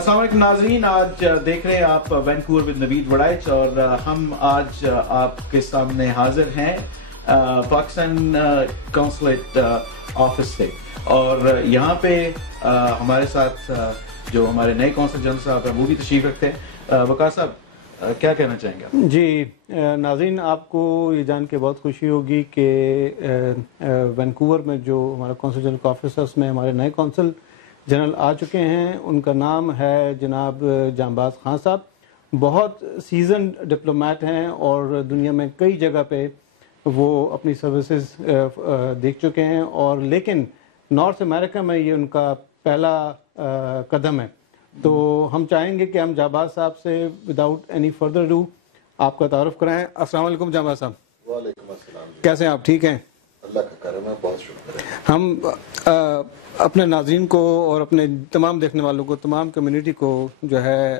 السلام علیکم ناظرین، آج دیکھ رہے ہیں آپ وینکوور ود نوید وڑائچ، اور ہم آج آپ کے سامنے حاضر ہیں پاکستان کونسلیٹ آفس سے، اور یہاں پہ ہمارے ساتھ جو ہمارے نئے کونسل جنرل صاحب ہیں وہ بھی تشریف رکھتے ہیں۔ وقار صاحب کیا کہنا چاہیں گے آپ؟ جی ناظرین، آپ کو یہ جان کے بہت خوشی ہوگی کہ وینکوور میں جو ہمارا کونسل جنرل کا آفس ہے اس میں ہمارے نئے کونسل جنرل آ چکے ہیں۔ ان کا نام ہے جناب جانباز خان صاحب، بہت سیزن ڈپلومیٹ ہیں اور دنیا میں کئی جگہ پہ وہ اپنی سروسز دیکھ چکے ہیں، اور لیکن نارتھ امریکہ میں یہ ان کا پہلا قدم ہے۔ تو ہم چاہیں گے کہ ہم جانباز صاحب سے وداؤٹ اینی فردر ڈو آپ کا تعارف کرائیں۔ السلام علیکم جانباز صاحب۔ وعلیکم السلام۔ کیسے ہیں آپ؟ ٹھیک ہیں؟ اللہ کا کرم ہے، بہت شکر ہے۔ ہم اپنے ناظرین کو اور اپنے تمام دیکھنے والوں کو، تمام کمیونٹی کو جو ہے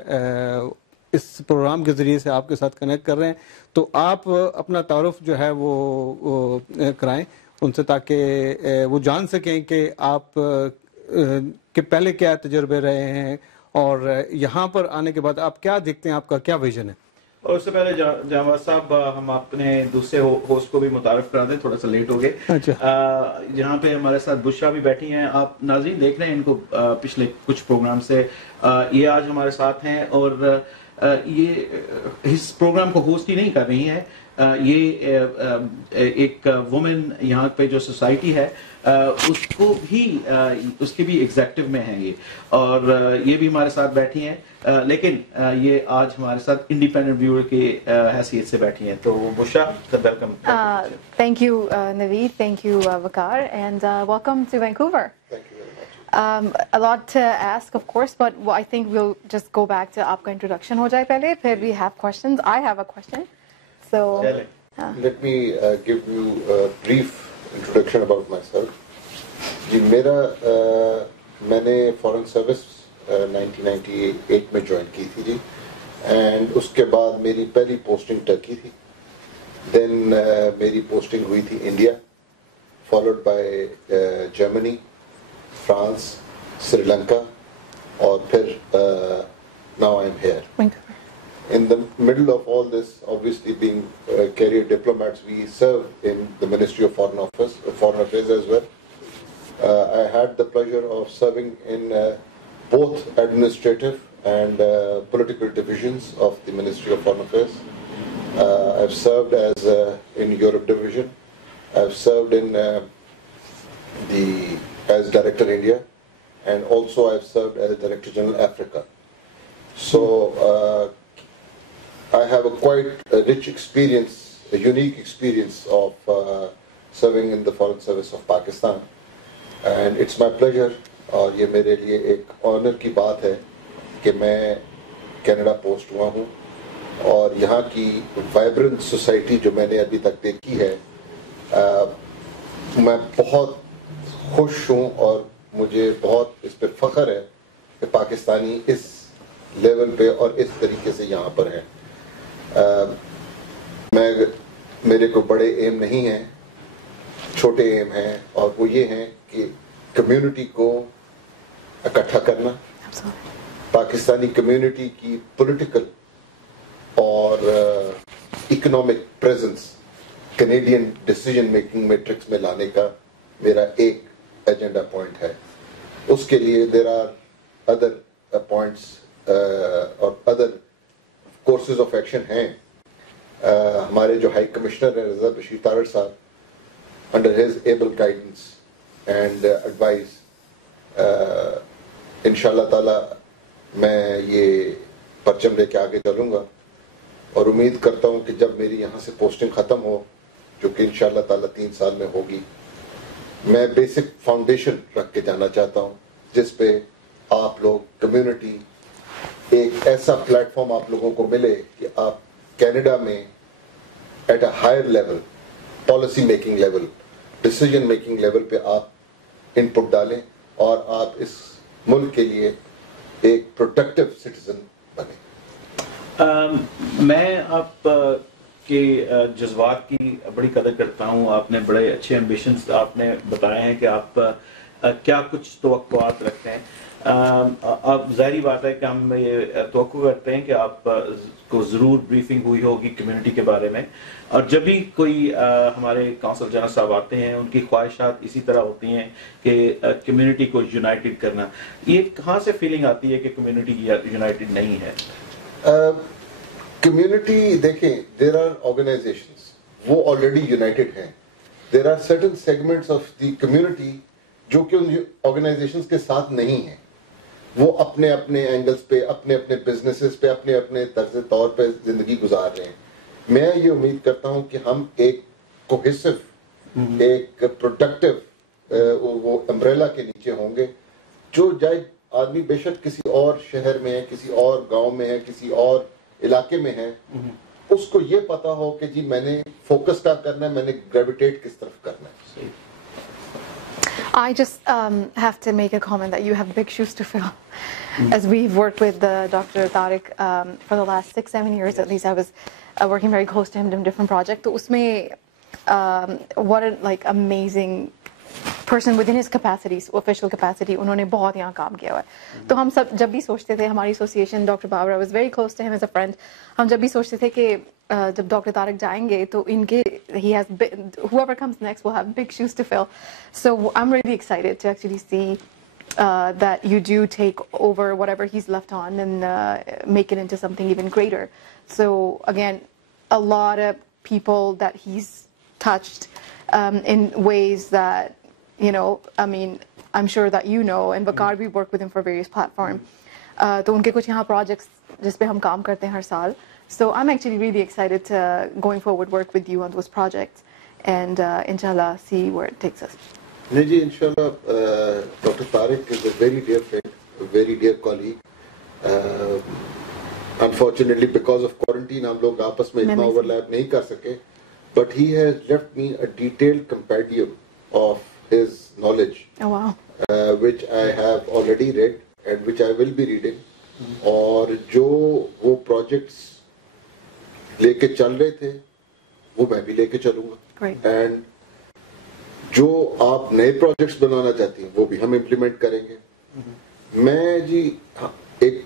اس پروگرام کے ذریعے سے آپ کے ساتھ کنیکٹ کر رہے ہیں، تو آپ اپنا تعارف جو ہے وہ کرائیں ان سے، تاکہ وہ جان سکیں کہ آپ کے پہلے کیا تجربے رہے ہیں اور یہاں پر آنے کے بعد آپ کیا دیکھتے ہیں، آپ کا کیا ویژن ہے۔ اور اس سے پہلے جانباز صاحب ہم اپنے دوسرے ہوسٹ کو بھی متعارف کرا دیں، تھوڑا سا لیٹ ہو گئے۔ یہاں پہ ہمارے ساتھ بشرا بھی بیٹھی ہیں، آپ ناظرین دیکھ رہے ہیں ان کو پچھلے کچھ پروگرام سے، یہ آج ہمارے ساتھ ہیں، اور یہ اس پروگرام کو ہوسٹ ہی نہیں کر رہی ہیں، یہ ایک وومن یہاں پہ جو سوسائٹی ہے اس کو بھی اس کے بھی ایگزیکٹو میں ہیں یہ، اور یہ بھی ہمارے ساتھ بیٹھی ہیں، لیکن یہ آج ہمارے ساتھ انڈیپینڈنٹ ویور کی حیثیت سے بیٹھی ہیں۔ تو بشرا، welcome. Thank you, Naveed. Thank you, Waqar, and welcome to Vancouver. Thank you very much. A lot to ask, of course, but I think we'll just go back to aapka introduction ho jaye pehle, phir we have questions. I have a question. So, Let me give you a brief introduction about myself. جی میں نے فورن service 1998 میں join کی تھی جی، and اس کے بعد میری پہلی posting Turkey تھی، دین میری پوسٹنگ ہوئی تھی India, followed by Germany, France, Sri Lanka, اور پھر now I'm here. In the middle of all this, obviously being career diplomats, we serve in the Ministry of Foreign Affairs as well. I had the pleasure of serving in both administrative and political divisions of the Ministry of Foreign Affairs. I've served as in Europe Division. I've served in as Director India, and also I've served as Director General Africa. So I have a quite rich experience, a unique experience of serving in the Foreign Service of Pakistan, and it's my pleasure اور یہ میرے لیے ایک owner کی بات ہے کہ میں کینیڈا پوسٹ ہوا ہوں، اور یہاں کی وائبرنٹ سوسائٹی جو میں نے ابھی تک دیکھی ہے، میں بہت خوش ہوں اور مجھے بہت اس پہ فخر ہے کہ پاکستانی اس لیول پہ اور اس طریقے سے یہاں پر ہیں۔ میرے کو بڑے ایم نہیں ہیں، چھوٹے ایم ہیں، اور وہ یہ ہیں کہ کمیونٹی کو اکٹھا کرنا، پاکستانی کمیونٹی کی پولیٹیکل اور economic presence Canadian decision making matrix میں لانے کا میرا ایک ایجنڈا پوائنٹ ہے۔ اس کے لیے دیر آر ادر پوائنٹس اور ادر کورسز آف ایکشن ہیں۔ ہمارے جو ہائی کمشنر ہیں رضا بشیر تارڑ صاحب، under his able guidance and advice, ان شاء اللہ تعالی میں یہ پرچم لے کے آگے چلوں گا، اور امید کرتا ہوں کہ جب میری یہاں سے پوسٹنگ ختم ہو، جو کہ ان شاء اللہ تعالی 3 سال میں ہوگی، میں بیسک فاؤنڈیشن رکھ کے جانا چاہتا ہوں جس پہ آپ لوگ کمیونٹی ایک ایسا پلیٹ فارم آپ لوگوں کو ملے کہ آپ کینیڈا میں at a higher level, policy making level, decision making level پہ آپ ان پٹ ڈالیں اور آپ اس ملک کے لیے ایک پروڈکٹیو سٹیزن بنیں۔ میں آپ کے جذبات کی بڑی قدر کرتا ہوں، آپ نے بڑے اچھے ایمبیشنز آپ نے بتائے ہیں کہ آپ کیا کچھ توقعات رکھتے ہیں۔ اب ظاہری بات ہے کہ ہم یہ توقع کرتے ہیں کہ آپ کو ضرور بریفنگ ہوئی ہوگی کمیونٹی کے بارے میں, اور جب بھی کوئی ہمارے کونسل جنرل صاحب آتے ہیں ان کی خواہشات اسی طرح ہوتی ہیں کہ کمیونٹی کو یونائٹڈ کرنا. یہ کہاں سے فیلنگ آتی ہے کہ کمیونٹی یونائٹڈ نہیں ہے؟ کمیونٹی دیکھیں, دیر آر آرگنائزیشنز وہ آلریڈی یونائٹڈ ہیں. There are certain segments of the community جو کہ ان آرگنائزیشنز کے ساتھ نہیں ہیں. وہ اپنے اپنے اینگلز پہ, اپنے اپنے بزنسز پہ, اپنے اپنے طرز طور پہ زندگی گزار رہے ہیں. میں یہ امید کرتا ہوں کہ ہم ایک کوہیسو, ایک پروڈکٹیو وہ امبریلا کے نیچے ہوں گے, جو جائے آدمی بے شک کسی اور شہر میں ہے, کسی اور گاؤں میں ہے, کسی اور علاقے میں ہے, اس کو یہ پتا ہو کہ جی میں نے فوکس کیا کرنا ہے, میں نے گریویٹیٹ کس طرف کرنا ہے. I just have to make a comment that you have big shoes to fill. As we've worked with Dr. Tariq for the last 6-7 years at least, I was working very close to him in different projects. So usme what a like amazing person within his capacities, official capacity, انہوں نے بہت یہاں کام کیا ہوا ہے. تو ہم سب جب بھی سوچتے تھے, ہماری association doctor Babar, I was very close to him as a friend, ہم جب بھی سوچتے تھے کہ جب ڈاکٹر طارق جائیں گے تو ان کے he has whoever comes next will have big shoes to fill. So I'm really excited to actually see that you do take over whatever he's left on and make it into something even greater. So again, a lot of people that he's touched in ways that, you know, I mean, I'm sure that you know, and Bakar, we work with him for various platforms. تو ان کے کچھ یہاں projects جس پہ ہم کام کرتے ہیں ہر سال. So I'm actually really excited to going forward work with you on those projects and inshallah see where it takes us. نہیں جی, انشاءاللہ doctor Tariq is a very dear friend, a very dear colleague. Unfortunately because of quarantine ہم لوگ آپس میں اتنا over لیپ نہیں کر سکے, but he has left me a detailed compendium of his knowledge. Oh wow. Which I have already read and which I will be reading. اور جو وہ پروجیکٹس لے کے چل رہے تھے وہ میں بھی لے کے چلوں گا, اینڈ جو آپ نئے پروجیکٹس بنانا چاہتی ہیں وہ بھی ہم امپلیمنٹ کریں گے. میں جی ایک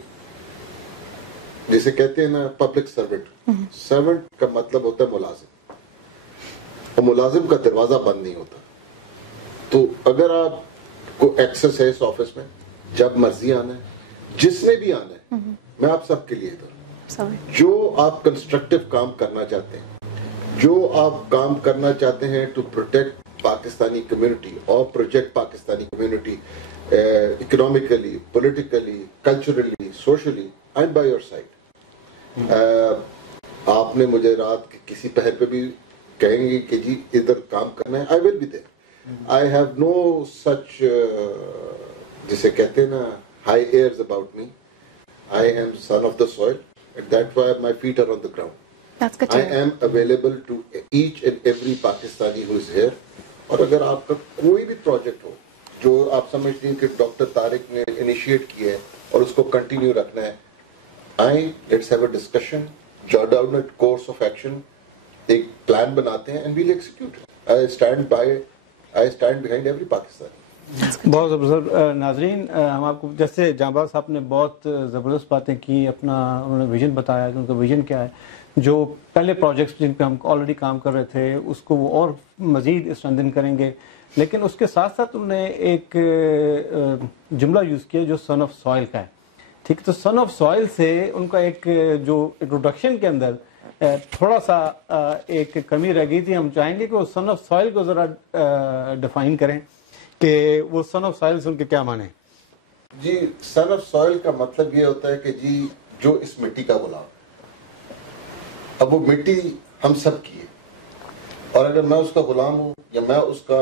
جسے کہتے ہیں نا پبلک سرونٹ, سرونٹ کا مطلب ہوتا ہے ملازم, اور ملازم کا دروازہ بند نہیں ہوتا. تو اگر آپ کو ایکسس ہے اس آفس میں, جب مرضی آنا ہے, جس نے بھی آنا ہے, میں آپ سب کے لیے ادھر. جو آپ کنسٹرکٹیو کام کرنا چاہتے ہیں, جو آپ کام کرنا چاہتے ہیں ٹو پروٹیکٹ پاکستانی کمیونٹی اور project Pakistani community economically, politically, culturally, socially, I am by your side. آپ نے مجھے رات کے کسی پہر پہ بھی کہیں گے کہ جی ادھر کام کرنا ہے, آئی will be there. I have no سچ جسے کہتے ہیں نا high airs about me. I am son of the soil, and that's why my feet are on the ground. That's good. I am available to each and every Pakistani who is here. اور اگر آپ کا کوئی بھی project ہو جو آپ سمجھتے ہیں کہ ڈاکٹر طارق نے انیشیٹ کیا ہے اور اس کو کنٹینیو رکھنا ہے, let's have a discussion, jot down a course of action, ایک پلان بناتے ہیں and we'll execute it. I stand behind every Pakistani. بہت زبردست. ناظرین, ہم آپ کو جیسے جہاں صاحب نے بہت زبردست باتیں کی, اپنا انہوں نے ویژن بتایا کہ ان کا ویژن کیا ہے, جو پہلے پروجیکٹس جن پہ ہم آلریڈی کام کر رہے تھے اس کو وہ اور مزید اسٹرینتھن کریں گے. لیکن اس کے ساتھ ساتھ انہوں نے ایک جملہ یوز کیا جو سن آف سوائل کا ہے. ٹھیک ہے, تو سن آف سوائل سے ان کا ایک جو انٹروڈکشن کے اندر تھوڑا سا ایک کمی رہ گئی تھی. ہم چاہیں گے کہ وہ سن آف سوائل کو ذرا ڈیفائن کریں کہ وہ سن آف سوائل سے ان کے کیا معنی. جی, سن آف سوائل کا مطلب یہ ہوتا ہے کہ جی جو اس مٹی کا غلام. اب وہ مٹی ہم سب کی ہے, اور اگر میں اس کا غلام ہوں یا میں اس کا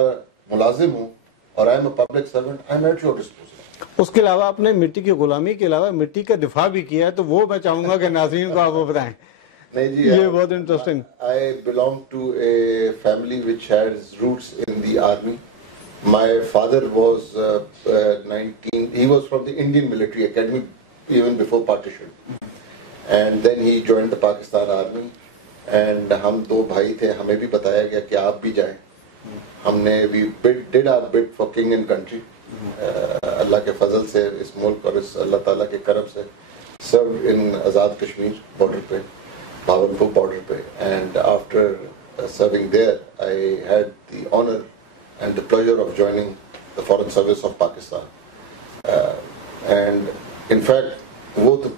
ملازم ہوں اور I am a public servant, I am at your disposal. اس کے علاوہ آپ نے مٹی کی غلامی کے علاوہ مٹی کا دفاع بھی کیا ہے, تو وہ میں چاہوں گا کہ ناظرین کو آپ وہ بتائیں. نہیں جی, یہ بہت interesting. I belong to a family which has roots in the army. My father was 19, he was from the Indian Military Academy even before partition. And then he joined the Pakistan Army. And ہم دو بھائی تھے, ہمیں بھی بتایا گیا کہ آپ بھی جائیں. ہم نے we did our bid for king and country. اللہ کے فضل سے اس ملک اور اس اللہ تعالیٰ کے کرم سے served in Azad Kashmir border pe, Bhawanpur border pe, and after serving there, I had the honor and the pleasure of joining the Foreign Service of Pakistan. And in fact, وہ تو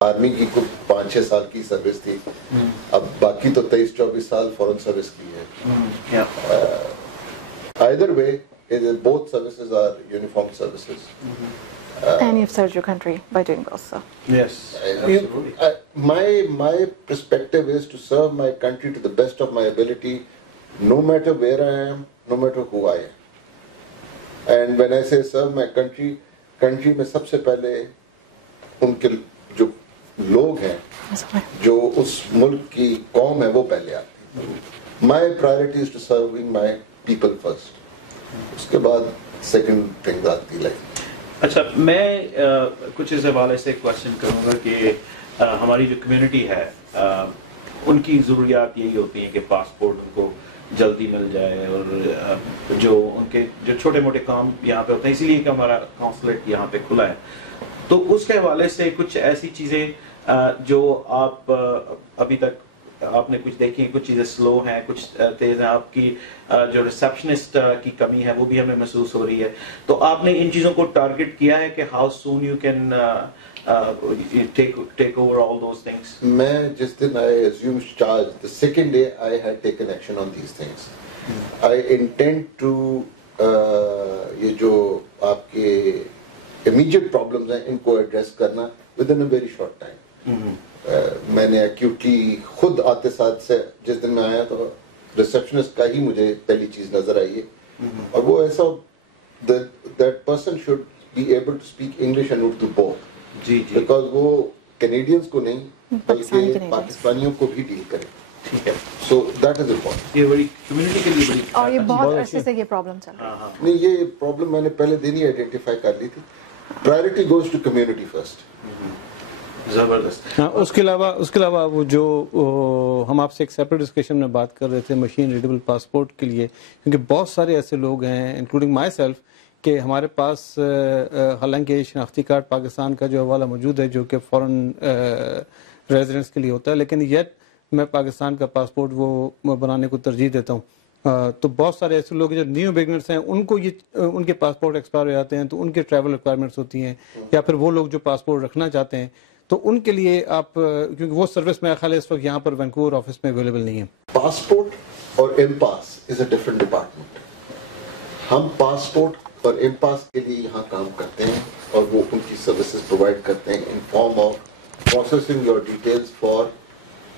army کی کچھ 5-6 سال کی service تھی, اب باقی تو 23-24 سال فورن سروس کی ہے. Either way, both services are uniformed services. And you've served your country by doing both, so. Yes, absolutely. My perspective is to serve my country to the best of my ability, no matter where I am, no matter who I am. And when I say serve my country میں سب سے پہلے ان کے جو لوگ ہیں, جو اس ملک کی قوم ہے, وہ پہلے آتے ہیں. My priority is to serving my people first. اس کے بعد second things آتی ہے. اچھا, میں کچھ اس حوالے سے کوشچن کروں گا کہ ہماری جو کمیونٹی ہے ان کی ضروریات یہی ہوتی ہیں کہ پاسپورٹ ان کو جلدی مل جائے, اور جو ان کے جو چھوٹے موٹے کام یہاں پہ ہوتے ہیں, اسی لیے کہ ہمارا کانسولیٹ یہاں پہ کھلا ہے. تو اس کے حوالے سے کچھ ایسی چیزیں جو آپ ابھی تک آپ نے کچھ دیکھی ہیں, کچھ چیزیں سلو ہیں, کچھ تیز ہیں, آپ کی جو ریسپشنسٹ کی کمی ہے وہ بھی ہمیں محسوس ہو رہی ہے. تو آپ نے ان چیزوں کو ٹارگٹ کیا ہے کہ how soon you can take over all those things? میں جس دن I assumed charge, the second day I had taken action on these things. I intend to یہ جو آپ کے immediate problems ہیں ان کو ایڈریس کرنا within a very short time. میں نے ایکیوٹلی خود آتے ساتھ سے جس دن میں آیا تو ریسپشنسٹ کا ہی مجھے پہلی چیز نظر آئی ہے, اور وہ ایسا that person should be able to speak English and Urdu both. جی جی, بیکاز وہ کینیڈینس کو نہیں بلکہ پاکستانیوں کو بھی ڈیل کرے. ٹھیک ہے, سو دیٹ از امپورٹنٹ. یہ بڑی کمیونٹی کے لیے بڑی, اور یہ بہت عرصے سے یہ پرابلم چل رہا ہے. نہیں, یہ پرابلم میں نے پہلے دن ہی آئیڈینٹیفائی کر لی تھی. Priority goes to community first. زبردست. اس کے علاوہ وہ جو ہم آپ سے ایک سیپریٹ ڈسکشن میں بات کر رہے تھے مشین ریڈیبل پاسپورٹ کے لیے, کیونکہ بہت سارے ایسے لوگ ہیں انکلوڈنگ مائی سیلف کہ ہمارے پاس حالانکہ شناختی کارڈ پاکستان کا جو حوالہ موجود ہے جو کہ فورن ریزیڈنٹس کے لیے ہوتا ہے, لیکن یٹ میں پاکستان کا پاسپورٹ وہ بنانے کو ترجیح دیتا ہوں. تو بہت سارے ایسے لوگ جو نیو بگنرس ہیں ان کو ان کے پاسپورٹ ایکسپائر ہو جاتے ہیں تو ان کے ٹریول ریکوائرمنٹس ہوتی ہیں, یا پھر وہ لوگ جو پاسپورٹ رکھنا چاہتے ہیں تو ان کے لیے آپ, کیونکہ وہ سروس میرا خیال ہے اس وقت یہاں پر وینکوور آفس میں اویلیبل نہیں ہے. پاسپورٹ اور M pass is a different department. ہم پاسپورٹ اور ایم پاس کے لیے یہاں کام کرتے ہیں اور وہ ان کی سروسز پرووائڈ کرتے ہیں in form of processing your details for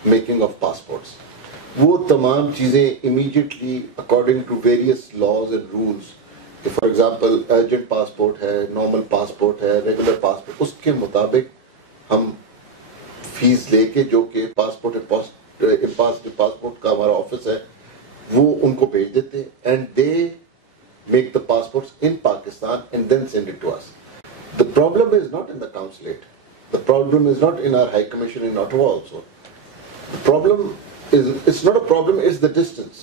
making of passports. وہ تمام چیزیں immediately according to various laws and rules, کہ فار ایگزامپل ارجنٹ پاسپورٹ ہے, نارمل پاسپورٹ ہے, ریگولر پاسپورٹ, اس کے مطابق ہم فیس لے کے جو کہ پاسپورٹ پاسپورٹ کا ہمارا آفس ہے وہ ان کو بھیج دیتے ہیں, and they make the passports in Pakistan and then send it to us. The problem is not in the consulate. The problem is not in our High Commission in Ottawa also. The problem is, it's not a problem, it's the distance.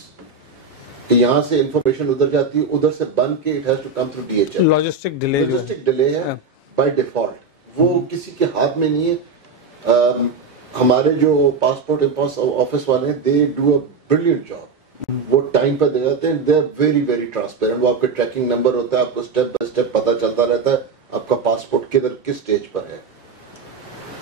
کہ یہاں سے information ادھر جاتی ہے, ادھر سے بن کے it has to come through DHL. Logistic delay ہے by default. وہ کسی کے ہاتھ میں نہیں ہے. ہمارے جو پاسپورٹ آفس والے ہیں they do a brilliant job. وہ ٹائم پہ دے جاتے ہیں. They are very very transparent. وہ آپ کا ٹریکنگ نمبر ہوتا ہے, آپ کو اسٹیپ بائی اسٹیپ پتہ چلتا رہتا ہے آپ کا پاسپورٹ کدھر کس اسٹیج پر ہے.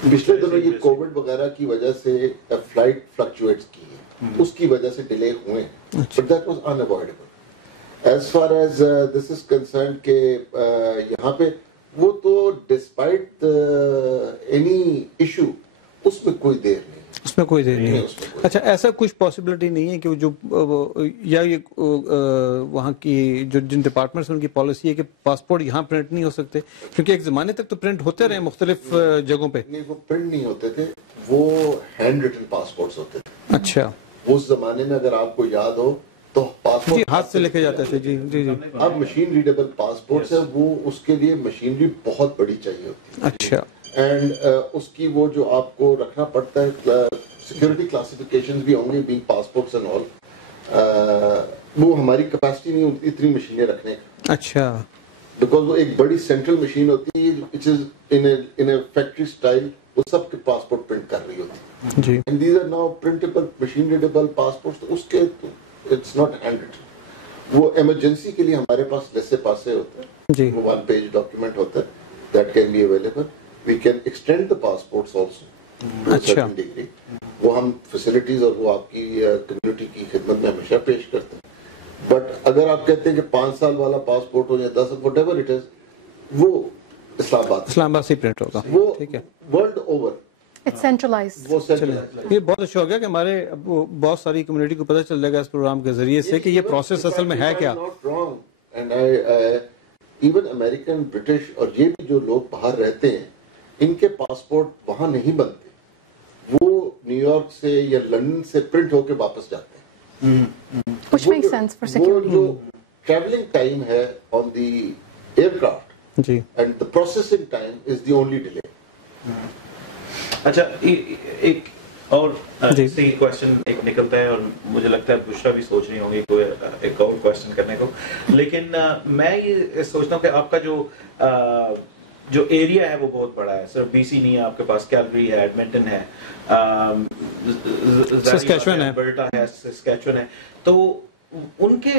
پچھلے دنوں یہ کووڈ وغیرہ کی وجہ سے فلائٹ فلکچویٹس کی ہے, اس کی وجہ سے ڈیلے ہوئے ہیں, but that was unavoidable. As far as this is concerned کہ یہاں پہ وہ تو ڈسپائٹ اینی ایشو اس میں کوئی دیر نہیں, اس میں کوئی دیر نہیں. اچھا, ایسا کچھ پاسبلٹی نہیں ہے کہ جو یا یہ وہاں کی جو جن ڈپارٹمنٹس ان کی پالیسی ہے کہ پاسپورٹ یہاں پرنٹ نہیں ہو سکتے, کیونکہ ایک زمانے تک تو پرنٹ ہوتے رہے مختلف جگہوں پہ. نہیں, وہ پرنٹ نہیں ہوتے تھے, وہ ہینڈ ریٹن پاسپورٹس ہوتے تھے. اچھا, اس زمانے میں اگر آپ کو یاد ہو تو پاسپورٹ ہاتھ سے لکھے جاتے تھے. جی جی جی. اب مشین ریڈیبل پاسپورٹس ہے, وہ اس کے لیے مشینری بہت بڑی چاہیے ہوتی ہے. اچھا, اینڈ اس کی وہ جو آپ کو رکھنا پڑتا ہے, سیکورٹی کلاسیفیکیشنز بھی ہوں گے بینگ پاسپورٹس اینڈ آل, وہ ہماری کیپیسٹی نہیں ہوتی اتنی مشینیں رکھنے کا. اچھا, بیکاز وہ ایک بڑی سینٹرل مشین ہوتی ہے which is in a factory style, وہ سب کے پاسپورٹ پرنٹ کر رہی ہوتی ہے. And these are now printable, machine readable passports. تو اس کے it's not handwritten. وہ ایمرجنسی کے لیے ہمارے پاس لیسے پاسے ہوتا ہے, وہ 1 page document ہوتا ہے that can be available. We can extend the passports also to a certain degree. وہ ہم فیسلٹیز اور وہ آپ کی کمیونٹی کی خدمت میں ہمیشہ پیش کرتے ہیں. بٹ اگر آپ کہتے ہیں کہ 5 سال والا پاسپورٹ ہو یا 10 وٹ ایور اٹ از, وہ اسلام آباد سے پرنٹ ہوگا. وہ ورلڈ اوور یہ بہت اچھا ہو گیا کہ ہمارے بہت ساری کمیونٹی کو پتہ چل جائے گا اس پروگرام کے ذریعے سے کہ یہ پروسیس اصل میں ہے کیا. ایون امریکن, برٹش اور یہ بھی جو لوگ باہر رہتے ہیں, ان کے پاسپورٹ وہاں نہیں بنتے, وہ نیو یارک سے یا لندن سے پرنٹ ہو کے واپس جاتے ہیں. وہ جو ٹریولنگ ٹائم ہے on the aircraft and the processing time is the only delay. اچھا, ایک اور کوشچن ایک نکلتا ہے اور مجھے لگتا ہے بشرا بھی سوچ رہی ہوں گی کوئی ایک اور کوشچن کرنے کو, لیکن میں یہ سوچتا ہوں کہ آپ کا جو ایریا ہے وہ بہت بڑا ہے. صرف BC نہیں ہے آپ کے پاس, کیلگری ہے, ایڈمنٹن ہے, البرٹا ہے, سسکیچوان ہے. تو ان کے,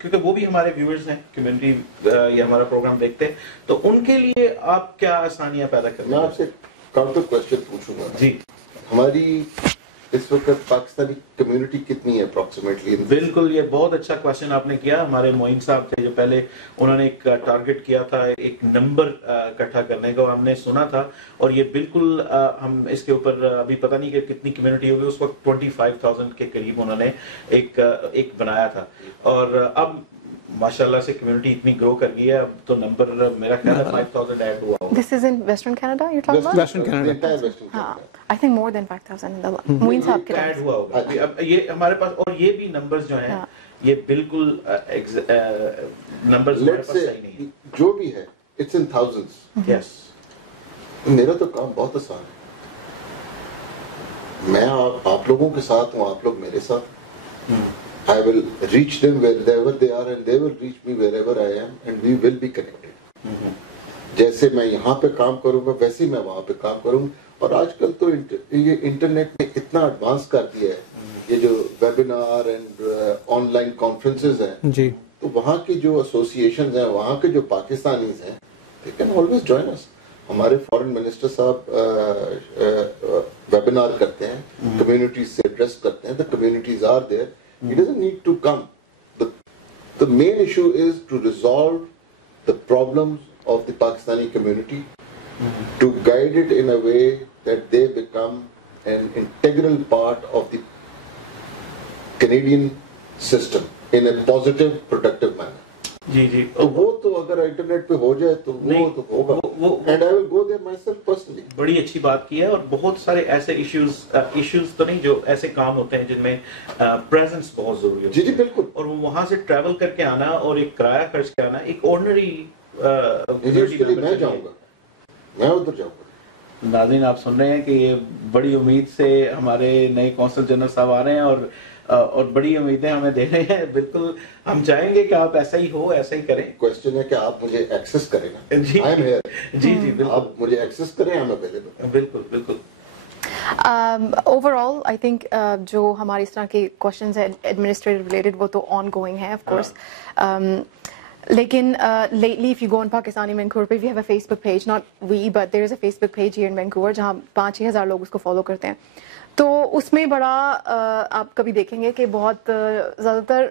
کیونکہ وہ بھی ہمارے ویورز ہیں, کمیونٹی یہ ہمارا پروگرام دیکھتے ہیں, تو ان کے لیے آپ کیا آسانیاں پیدا کرتے ہیں؟ میں آپ سے کاؤنٹر کوشچن پوچھوں گا. جی, ہماری اس وقت پاکستانی کمیونٹی کتنی ہے اپروکسیمیٹلی؟ بالکل, یہ بہت اچھا کوشچن آپ نے کیا. ہمارے معین صاحب تھے جو پہلے, انہوں نے ایک ٹارگٹ کیا تھا ایک نمبر اکٹھا کرنے کا, ہم نے سنا تھا, اور یہ بالکل ہم اس کے اوپر ابھی پتہ نہیں کہ کتنی کمیونٹی ہوگی. اس وقت 25,000 کے قریب انہوں نے ایک بنایا تھا, اور اب ماشاءاللہ سے کمیونٹی اتنی گرو کر گئی ہے, اب تو نمبر میرا خیال ہے 5,000 ایڈ ہوا ہوگا. This is in Western Canada you're talking about? Western Canada. ہاں, I think more than 5,000 in the معین صاحب کے ایڈ ہوا ہوگا. اب یہ ہمارے پاس, اور یہ بھی نمبرز جو ہیں یہ بالکل نمبرز ہمارے پاس صحیح نہیں, جو بھی ہے it's in thousands. Yes. میرا تو کام بہت آسان ہے, میں آپ لوگوں کے ساتھ ہوں, آپ لوگ میرے ساتھ. I will reach them wherever they are and they will reach me wherever I am and we will be connected. جیسے میں یہاں پہ کام کروں گا ویسے ہی میں وہاں پہ کام کروں گا. اور آج کل تو یہ انٹرنیٹ نے اتنا ایڈوانس کر دیا ہے, یہ جو webinar and on line conferences ہیں, تو وہاں کی جو ایسوسیشنز ہیں, وہاں کے جو پاکستانیز ہیں, they can always join us. ہمارے فارن منسٹر صاحب ویبینار کرتے ہیں, کمیونٹیز سے ایڈریس کرتے ہیں, the communities are there. He doesn't need to come. The main issue is to resolve the problems of the Pakistani community, to guide it in a way that they become an integral part of the Canadian system in a positive, productive manner. جی جی, تو وہ تو اگر internet پہ ہو جائے تو وہ تو ہوگا, and I will go there myself personally. بڑی اچھی بات کی ہے, اور بہت سارے ایسے ایشوز تو نہیں, جو ایسے کام ہوتے ہیں جن میں پریزنس بہت ضروری ہے. جی جی بالکل, اور وہ وہاں سے ٹریول کر کے آنا اور ایک کرایہ خرچ کے آنا, ایک آرڈنری اس کے لیے میں جاؤں گا, میں ادھر جاؤں گا. ناظرین, آپ سن رہے ہیں کہ یہ بڑی امید سے ہمارے نئے کونسل جنرل صاحب آ رہے ہیں, اور بڑی امیدیں ہمیں دے رہے ہیں. بالکل ہم چاہیں گے کہ آپ ایسا ہی ہو, ایسا ہی کریں. کوشچن ہے کہ آپ مجھے ایکسس کریں نا. جی جی جی بالکل, آپ مجھے ایکسس کریں, I'm available. بالکل بالکل. اوور آل آئی تھنک جو ہماری اس طرح کے کوشچنز ہیں ایڈمنسٹریٹو ریلیٹڈ, وہ تو آن گوئنگ ہیں آف کورس. لیکن lately if you go on Pakistani Vancouver page, we have a Facebook page, not we but there is a Facebook page here in Vancouver جہاں 5-6 ہزار لوگ اس کو follow کرتے ہیں. تو اس میں بڑا آپ کبھی دیکھیں گے کہ بہت زیادہ تر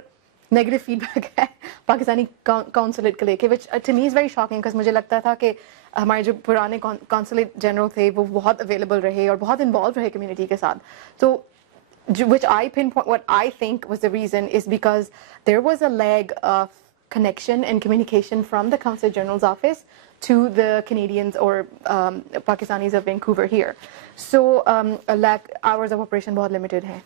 نیگیٹو فیڈ بیک ہے پاکستانی کونسلیٹ کو لے کے, which to me is very shocking, because مجھے لگتا تھا کہ ہمارے جو پرانے کونسلیٹ جنرل تھے وہ بہت اویلیبل رہے اور بہت انوالو رہے کمیونٹی کے ساتھ. تو which I pinpoint, what I think was the reason is because there was a lag of connection and communication from the Consul General's office to the Canadians or Pakistanis of Vancouver here. So hours of operation بہت limited ہیں.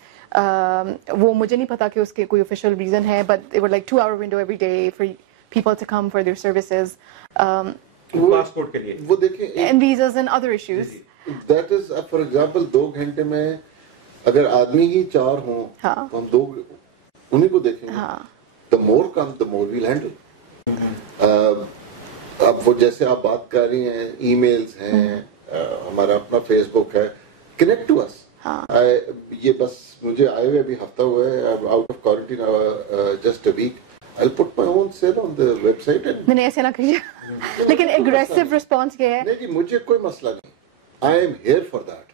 وہ مجھے نہیں پتا کہ اس کے کوئی official reason ہے, but they were like 2-hour window every day for people to come for their services. Passport کے لیے وہ دیکھیں, and visas and other issues. That is for example 2 گھنٹے میں اگر آدمی ہی 4 ہوں تو ہم 2 انہیں کو دیکھیں گے. The more come, the more we'll handle. وہ جیسے آپ بات کر رہی ہیں ای میلز ہیں, ہمارا اپنا فیس بک ہے, کنیکٹ ٹو اس. یہ بس مجھے آئے ہوئے ابھی ہفتہ ہوا ہے, out of quarantine just a week. I'll put my own sale on the website and نہیں ایسے نہ کریے, لیکن اگریسو رسپانس کیا ہے. نہیں جی مجھے کوئی مسئلہ نہیں, I am here for that.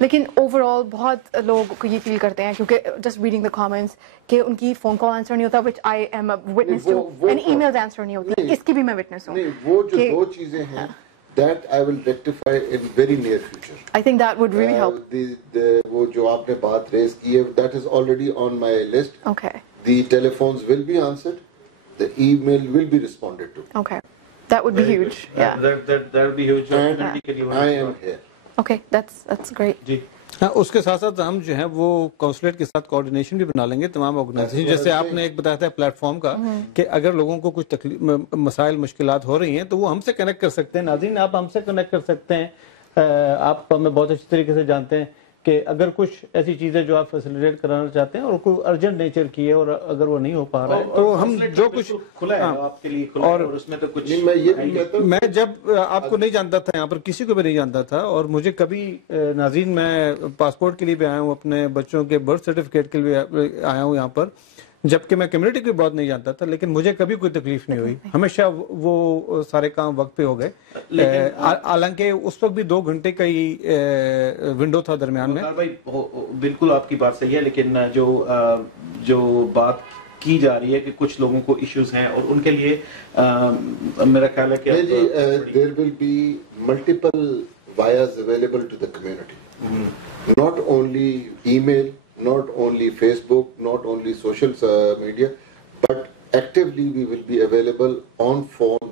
لیکن اوور آل بہت لوگ کو یہ فیل کرتے ہیں کیونکہ جسٹ ریڈنگ دا کامنٹس کہ ان کی فون کال آنسر نہیں ہوتا, which I am witness to, and emails answer نہیں ہوتی, اس کی بھی میں وٹنس ہوں. نہیں وہ جو دو چیزیں ہیں that I will rectify in very near future. I think that would really help. وہ جو آپ نے بات ریز کی ہے that is already on my list. Okay. The telephones will be answered, the email will be responded to. Okay. That would be huge. Yeah. That would be huge. And I am here. Okay, that's great. جی اس کے ساتھ ساتھ ہم جو ہے وہ consulate کے ساتھ coordination بھی بنا لیں گے تمام آرگنائزیشن, جیسے آپ نے ایک بتایا تھا پلیٹ فارم کا کہ اگر لوگوں کو کچھ مسائل مشکلات ہو رہی ہیں تو وہ ہم سے کنیکٹ کر سکتے ہیں. ناظرین آپ ہم سے کنیکٹ کر سکتے ہیں, آپ ہمیں بہت اچھی طریقے سے جانتے ہیں کہ اگر کچھ ایسی چیزیں جو آپ فیسیلیٹیٹ کرانا چاہتے ہیں اور کوئی ارجنٹ نیچر کی ہے اور اگر وہ نہیں ہو پا رہا ہے تو ہم جو کچھ کھلا ہے آپ کے لیے کھلا ہے, اور اس میں تو کچھ میں یہ بھی کہتا ہوں, میں جب آپ کو نہیں جانتا تھا, یہاں پر کسی کو بھی نہیں جانتا تھا, اور مجھے کبھی ناظرین میں پاسپورٹ کے لیے بھی آیا ہوں, اپنے بچوں کے برتھ سرٹیفکیٹ کے لیے آیا ہوں یہاں پر, جبکہ میں کمیونٹی کو بہت نہیں جانتا تھا, لیکن مجھے کبھی کوئی تکلیف نہیں ہوئی, ہمیشہ وہ سارے کام وقت پہ ہو گئے. حالانکہ اس وقت بھی 2 گھنٹے کا ہی ونڈو تھا درمیان میں. بھائی بالکل آپ کی بات صحیح ہے, لیکن جو بات کی جا رہی ہے کہ کچھ لوگوں کو ایشوز ہیں اور ان کے لیے میرا خیال ہے کہ there will be multiple vias available to the community. Not only email, not only Facebook, not only social media, but actively we will be available on phone,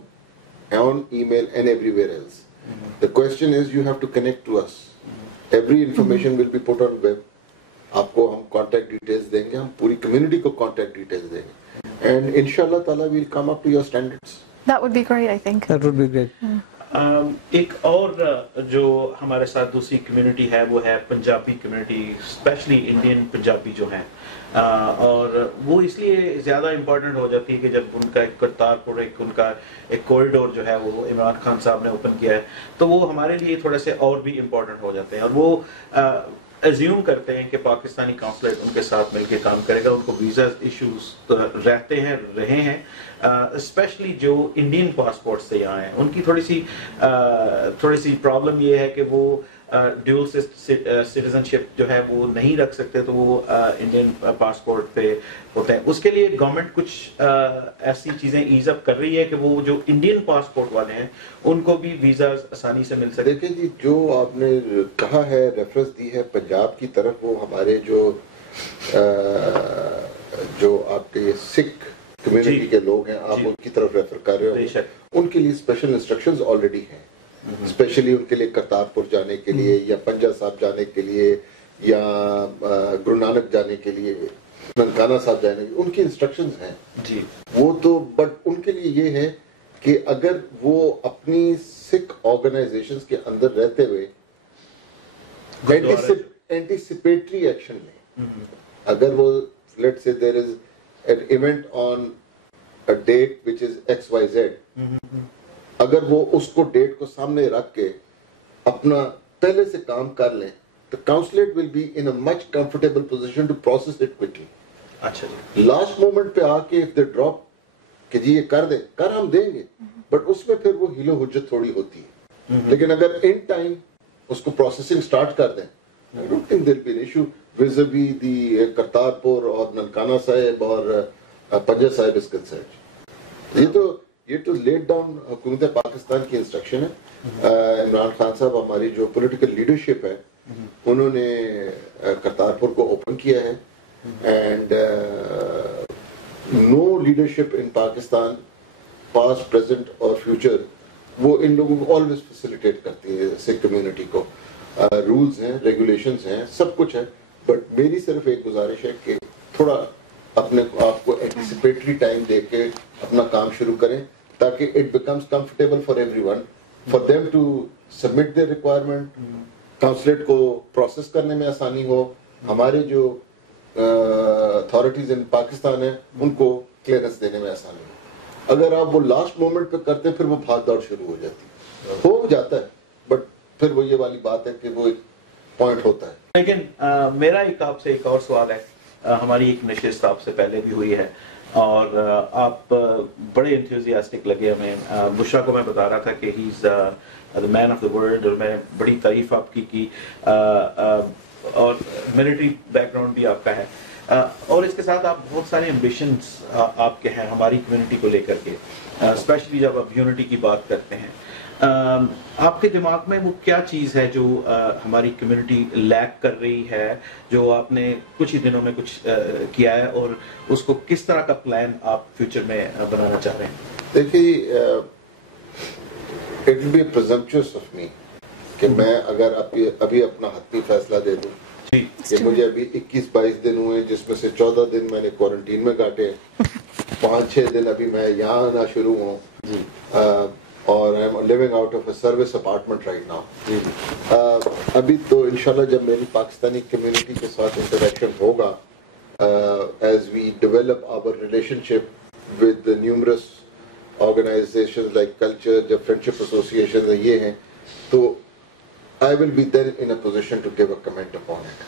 on email and everywhere else. The question is you have to connect to us. Every information will be put on web. آپ کو ہم contact details دیں گے, ہم پوری community کو contact details دیں گے, اینڈ انشاءاللہ تعالی will come up to your standards. That would be great, I think. That would be great. ایک اور جو ہمارے ساتھ دوسری کمیونٹی ہے وہ ہے Punjabi community, especially Indian Punjabi جو ہیں, اور وہ اس لیے زیادہ امپورٹنٹ ہو جاتی ہے کہ جب ان کا ایک کرتارپور ان کا ایک کوریڈور جو ہے وہ عمران خان صاحب نے اوپن کیا ہے, تو وہ ہمارے لیے تھوڑے سے اور بھی امپورٹنٹ ہو جاتے ہیں, اور وہ ایزیوم کرتے ہیں کہ پاکستانی کانسولیٹ ان کے ساتھ مل کے کام کرے گا. ان کو ویزا ایشوز رہتے ہیں, رہے ہیں, اسپیشلی جو انڈین پاسپورٹ سے یہاں ہیں, ان کی تھوڑی سی پرابلم یہ ہے کہ وہ ڈیول سٹیزن شپ جو ہے وہ نہیں رکھ سکتے, تو وہ انڈین پاسپورٹ پہ ہوتے ہیں. اس کے لیے گورنمنٹ کچھ ایسی چیزیں ایز اپ کر رہی ہے کہ وہ جو انڈین پاسپورٹ والے ہیں ان کو بھی ویزا آسانی سے مل سکے. دیکھیں جی, جو آپ نے کہا ہے, ریفرنس دی ہے پنجاب کی طرف, وہ ہمارے جو آپ کے سکھ کمیونٹی کے لوگ ہیں, آپ ان کی طرف ریفر کر رہے ہو, ان کے لیے اسپیشل انسٹرکشنز آلریڈی ہیں, اسپیشلی ان کے لیے کرتارپور جانے کے لیے یا پنجا صاحب جانے کے لیے یا گرو نانک جانے کے لیے, ننکانہ صاحب جانے کے لیے, ان کی انسٹرکشنز ہیں جی. وہ تو بٹ ان کے لیے یہ ہے کہ اگر وہ اپنی سکھ آرگنائزیشنز کے اندر رہتے ہوئے اینٹیسپیٹری ایکشن لیں, اگر وہ لیٹس سے there is an event on a date which is XYZ, اگر وہ اس کو ڈیٹ کو سامنے رکھ کے اپنا پہلے سے کام کر لیں, تو consulate will be in a much comfortable position to process it quickly. اچھا جی. لاسٹ مومنٹ پہ آ کے اف دے ڈراپ کہ جی یہ کر دیں, کر ہم دیں گے, بٹ اس میں پھر وہ ہیلو حجت تھوڑی ہوتی ہے. لیکن اگر ان ٹائم اس کو پروسیسنگ سٹارٹ کر دیں, I don't think there'll be an issue vis-a-vis the Kartarpur اور ننکانہ صاحب اور پنجا صاحب is concerned. یہ تو لیٹ ڈاؤن حکومت پاکستان کی انسٹرکشن ہے. عمران خان صاحب ہماری جو پولیٹیکل لیڈرشپ ہے, انہوں نے کرتارپور کو اوپن کیا ہے, and no leadership in Pakistan past present اور فیوچر وہ ان لوگوں کو آلویز فیسیلیٹیٹ کرتی ہے سکھ کمیونٹی کو. رولز ہیں, ریگولیشنز ہیں, سب کچھ ہے, بٹ میری صرف ایک گزارش ہے کہ تھوڑا اپنے آپ کو اینٹیسپیٹری ٹائم دے کے اپنا کام شروع کریں, تاکہ it becomes comfortable for everyone, for them to submit their requirement, consulate کو پروسیس کرنے میں آسانی ہو, ہمارے جو اتھارٹیز ان پاکستان ہیں ان کو کلیئرنس دینے میں آسانی ہو. اگر آپ وہ لاسٹ مومنٹ پہ کرتے پھر وہ بھاگ دوڑ شروع ہو جاتی. ہو جاتا ہے بٹ پھر وہ یہ والی بات ہے کہ وہ ایک پوائنٹ ہوتا ہے. لیکن میرا آپ سے ایک اور سوال ہے. ہماری ایک نشست آپ سے پہلے بھی ہوئی ہے اور آپ بڑے انتھوزیاسٹک لگے ہمیں. بشرا کو میں بتا رہا تھا کہ ہی از دا مین آف دا ورلڈ اور میں بڑی تعریف آپ کی اور ملٹری بیک گراؤنڈ بھی آپ کا ہے اور اس کے ساتھ آپ بہت سارے ایمبیشنز آپ کے ہیں ہماری کمیونٹی کو لے کر کے, اسپیشلی جب آپ یونٹی کی بات کرتے ہیں. آپ کے دماغ میں وہ کیا چیز ہے جو ہماری کمیونٹی لیک کر رہی ہے, جو آپ نے کچھ ہی دنوں میں کچھ کیا ہے اور اس کو کس طرح کا پلان آپ فیوچر میں بنانا چاہ رہے ہیں؟ دیکھیے it will be presumptuous of me کہ میں اگر ابھی اپنا حتمی فیصلہ دے دوں کہ مجھے ابھی 21-22 دن ہوئے جس میں سے 14 دن میں نے کوارنٹین میں کاٹے, 5-6 دن ابھی میں یہاں آنا شروع ہوں اور I am living out of a service apartment right now. ابھی تو انشاءاللہ جب میری پاکستانی کمیونٹی کے ساتھ انٹریکشن ہوگا as we develop our relationship with numerous organisation like culture, جب فرینڈشپ ایسوسیشن یہ ہیں, تو I will be then in a position to give a comment upon it.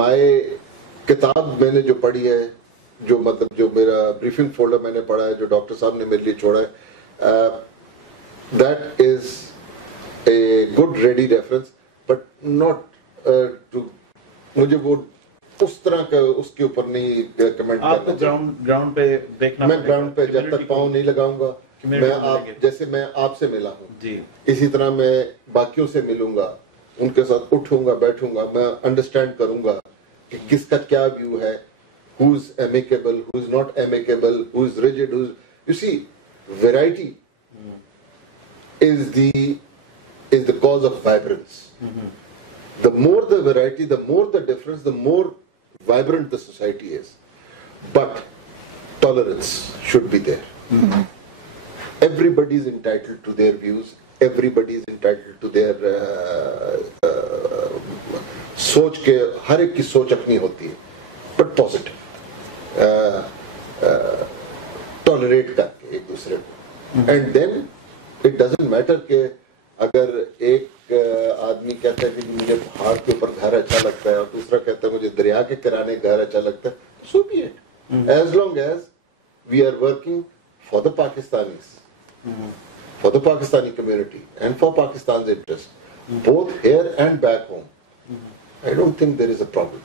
My کتاب میں نے جو پڑھی ہے, جو مطلب جو میرا بریفنگ فولڈر میں نے پڑھا ہے, جو ڈاکٹر صاحب نے میرے لیے چھوڑا ہے, that is a good ready reference but not to مجھے وہ اس طرح کا اس کے اوپر نہیں کمنٹ کرنا. آپ کو گراؤنڈ پہ دیکھنا, میں گراؤنڈ پہ جب تک پاؤں نہیں لگاؤں گا, میں آپ جیسے میں آپ سے ملا ہوں جی اسی طرح میں باقیوں سے ملوں گا, ان کے ساتھ اٹھوں گا, بیٹھوں گا, میں انڈرسٹینڈ کروں گا کہ کس کا کیا ویو ہے, who is amicable, who is not amicable, who is rigid, you see variety is the cause of vibrance. The more the variety, the more the difference, the more vibrant the society is. But tolerance should be there. Everybody is entitled to their views. Everybody is entitled to their سوچ کے, ہر ایک کی سوچ اپنی ہوتی ہے but positive, tolerate کر کے ایک دوسرے کو. And then it doesn't matter کہ اگر ایک آدمی کہتا ہے کہ مجھے پہاڑ کے اوپر گھر اچھا لگتا ہے اور دوسرا کہتا ہے مجھے دریا کے کرانے گھر اچھا لگتا ہے, so be it, as long as we are working for the Pakistanis, for the Pakistani community and for Pakistan's interest, both here and back home. I don't think there is a problem.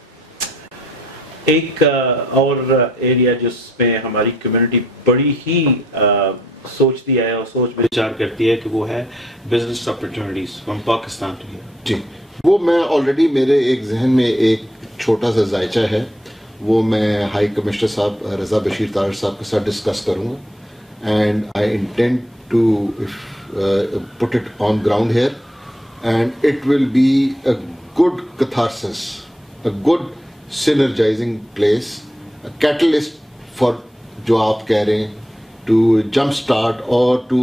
ایک اور area جس میں ہماری community بڑی ہی سوچتی ہے اور سوچ بچار کرتی ہے کہ وہ ہے business opportunities from Pakistan to here. جی, وہ میں آلریڈی میرے ایک ذہن میں ایک چھوٹا سا ذائچہ ہے, وہ میں ہائی کمشنر صاحب رضا بشیر طاہر صاحب کے ساتھ ڈسکس کروں گا. And I intend to put it on ground here, and it will be a good catharsis, a good synergizing place, a catalyst for jo aap keh rahe hain, to jumpstart or to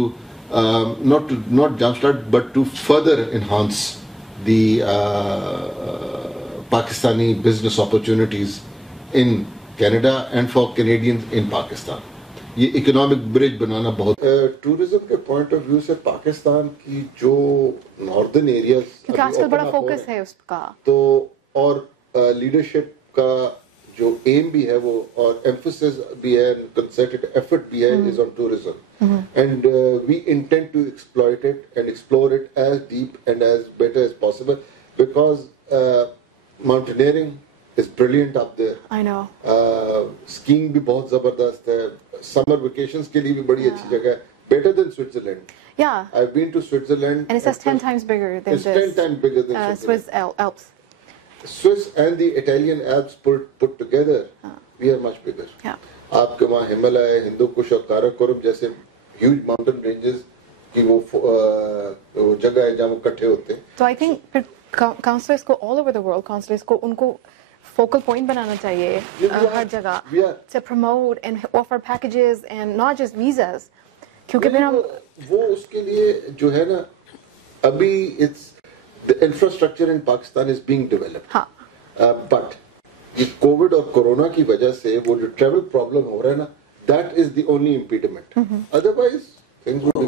not jumpstart but to further enhance the Pakistani business opportunities in Canada and for Canadians in Pakistan. یہ economic برج بنانا بہت. Tourism کے point of view سے پاکستان کی جو northern areas آج کل بڑا focus ہے اس کا, تو اور لیڈرشپ کا جو ایم بھی ہے وہ اور ایمفسس بھی ہے, کنسرٹڈ ایفرٹ بھی ہے is on tourism, and we intend to exploit it and explore it as deep and as better as possible, because mountaineering is brilliant up there. I know. Skiing بھی بہت زبردست ہے, summer vacations کے لیے بھی بڑی اچھی جگہ ہے, better than Switzerland. Yeah. I've been to Switzerland. And it's 10 times bigger than it's 10 times bigger than Swiss Alps. Swiss and the Italian Alps put together, we are much bigger. Yeah. آپ کے وہاں ہمالیہ, ہندو کش اور کاراکورم جیسے huge mountain ranges کی وہ جگہ ہے جہاں وہ کٹھے ہوتے ہیں. So I think counselors کو all over the world, counselors کو ان کو focal point بنانا چاہیے ہر جگہ to promote and offer packages and not just visas, کیونکہ پھر ہم وہ اس کے لیے جو ہے نا ابھی the infrastructure in Pakistan is being developed. But یہ کووڈ اور کورونا کی وجہ سے وہ جو ٹریول پرابلم ہو رہا ہے نا, that is the only impediment. Otherwise, things would be very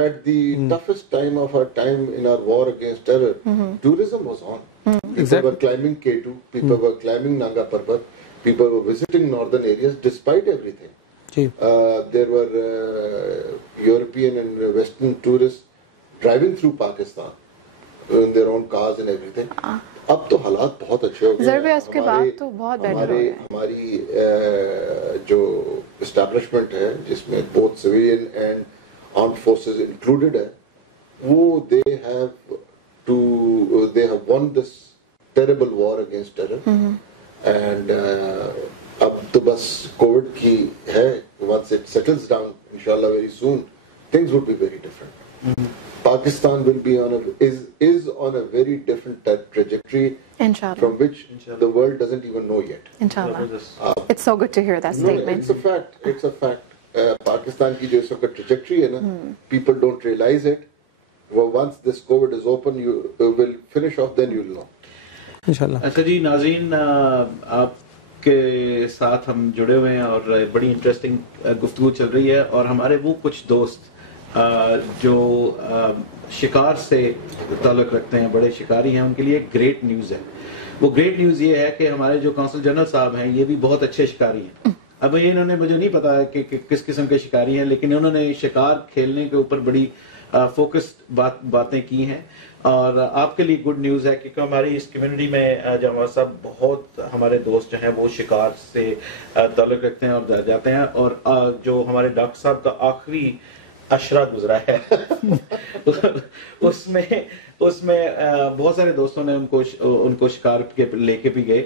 at the toughest time of our time in our war against terror, tourism was on. People were climbing K2, people were climbing Nanga Parbat, people were visiting northern areas despite everything. There were European and Western tourists driving through Pakistan in their own cars and everything. اب تو حالات بہت اچھے ہو گئے ہماری جو establishment ہے جس میں both civilian and armed forces included ہے وہ they have won this terrible war against terror and اب تو بس کووڈ کی ہے once it settles down inshallah very soon things would be very different. Pakistan will be is on a very different trajectory Inshallah. From which the world doesn't even know yet. Inshallah. It's so good to hear that statement. No, it's a fact. Pakistan ki jo is ka trajectory hai na, people don't realize it. Well, once this COVID is open, you will finish off, then you'll know. Inshallah. اچھا جی ناظرین آپ کے ساتھ ہم جڑے ہوئے ہیں اور بڑی انٹرسٹنگ گفتگو چل رہی ہے اور ہمارے وہ کچھ دوست جو شکار سے تعلق رکھتے ہیں بڑے شکاری ہیں ان کے لیے ایک گریٹ نیوز ہے. وہ گریٹ نیوز یہ ہے کہ ہمارے جو کونسل جنرل صاحب ہیں یہ بھی بہت اچھے شکاری ہیں. اب یہ انہوں نے مجھے نہیں پتا کہ کس قسم کے شکاری ہیں لیکن انہوں نے شکار کھیلنے کے اوپر بڑی فوکسڈ باتیں کی ہیں اور آپ کے لیے گڈ نیوز ہے کیونکہ ہماری اس کمیونٹی میں جمع صاحب بہت ہمارے دوست جو ہیں وہ شکار سے تعلق رکھتے ہیں اور جاتے ہیں اور جو ہمارے ڈاکٹر صاحب کا آخری اشرا گزرا ہے اس میں بہت سارے دوستوں نے ان کو شکار کے لے کے بھی گئے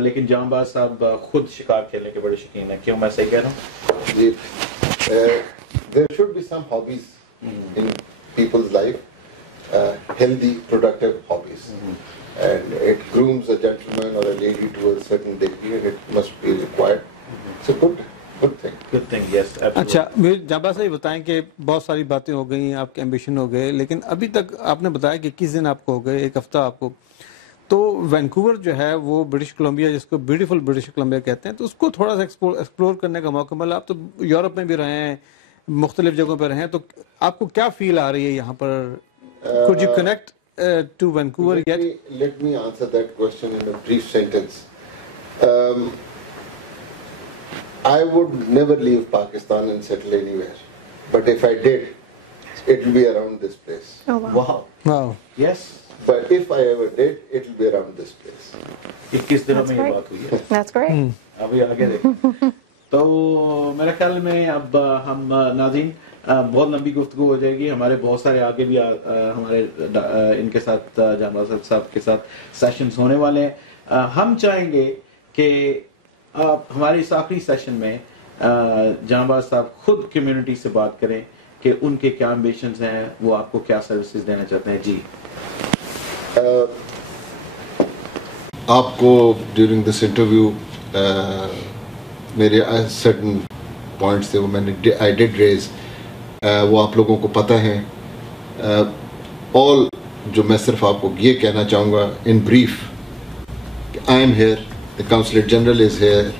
لیکن جام باز صاحب خود شکار کھیلنے کے بڑے شوقین ہیں. کیوں میں صحیح کہہ رہا ہوں؟ جی there should be some hobbies in people's life, healthy, productive hobbies. And it grooms a gentleman or a lady to a certain degree and it must be required. It's a good thing, yes. اچھا جابا صاحب بتائیں کہ بہت ساری باتیں ہو گئی آپ کے ایمبیشن ہو گئے لیکن ابھی تک آپ نے بتایا کہ 21 دن آپ کو ہو گئے ایک ہفتہ آپ کو تو وینکوور جو ہے وہ برٹش کولمبیا جس کو بیوٹیفل برٹش کولمبیا کہتے ہیں تو اس کو تھوڑا سا ایکسپلور کرنے کا موقع ملا. آپ تو یورپ میں بھی رہے ہیں مختلف جگہوں پہ رہے ہیں تو آپ کو کیا فیل آ رہی ہے یہاں پر could you connect to Vancouver yet? Let me answer that question in a brief sentence. I would never leave Pakistan and settle anywhere. But if I did, it will be around this place. Oh, wow. Yes. But if I ever did, it will be around this place. 21 دنوں میں یہ بات ہوئی ہے. That's great. ابھی آگے دیکھیں. تو میرے خیال میں اب ہم ناظرین بہت لمبی گفتگو ہو جائے گی. ہمارے بہت سارے آگے بھی ہمارے ان کے ساتھ جہاں صاحب کے ساتھ سیشنز ہونے والے ہیں. ہم چاہیں گے کہ آپ ہمارے اس آخری سیشن میں جہاں باز صاحب خود کمیونٹی سے بات کریں کہ ان کے کیا ایمبیشنز ہیں وہ آپ کو کیا سروسز دینا چاہتے ہیں. جی آپ کو ڈیورنگ دس انٹرویو میرے سرٹن پوائنٹس تھے وہ میں نے آئی ڈیڈ ریز وہ آپ لوگوں کو پتہ ہیں. آل جو میں صرف آپ کو یہ کہنا چاہوں گا ان بریف کہ I am here, the Consulate General is here,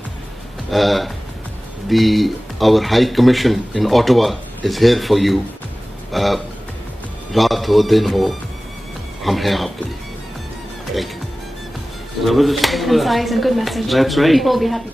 our High Commission in Ottawa is here for you. رات ہو دن ہو ہم ہیں آپ کے لیے. Thank you. Concise and good message. That's right. People will be happy.